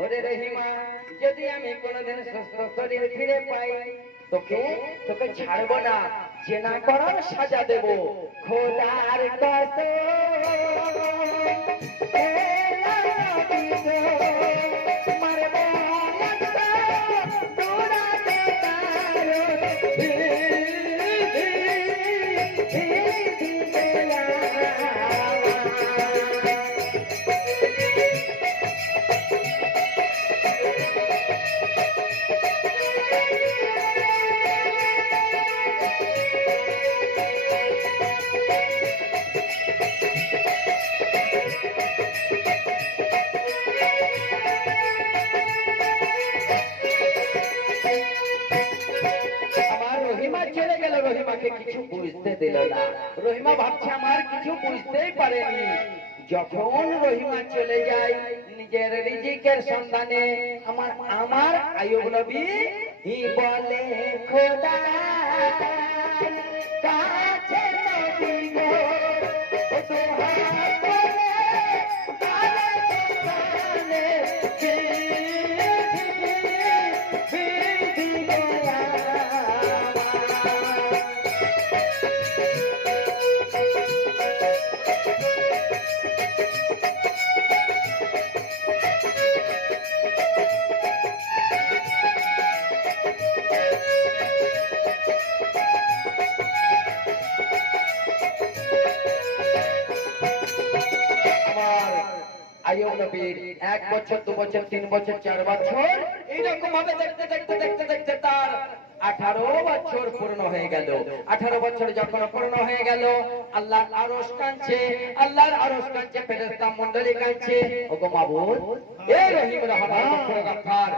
ওরে রহিমা, যদি আমি কোনোদিন সুস্থ শরীর ফিরে পাই, তোকে তোকে ছাড়বো না, জেনা করার সাজা দেব। খোদার কিছু বুঝতে দিল না। রহিমা ভাবছে আমার কিছু বুঝতেই পারেনি। যখন রহিমা চলে যায় নিজের রিজিকের সন্ধানে, আমার আইয়ুব নবী বলে খোদা কাছে নবী গো আইয়ুব নবীর 1 বছর 2 বছর 3 বছর 4 বছর এইরকম ভাবে দেখতে দেখতে দেখতে দেখতে তার 18 বছর পূর্ণ হয়ে গেল। 18 বছর যখন পূর্ণ হয়ে গেল, আল্লাহর আরশ কাঁদছে, আল্লাহর আরশ কাঁদছে, ফেরেশতা মণ্ডলী কাঁদছে। ওগো মাবুদ, এ রহিম রহমান গফুর গাফফার,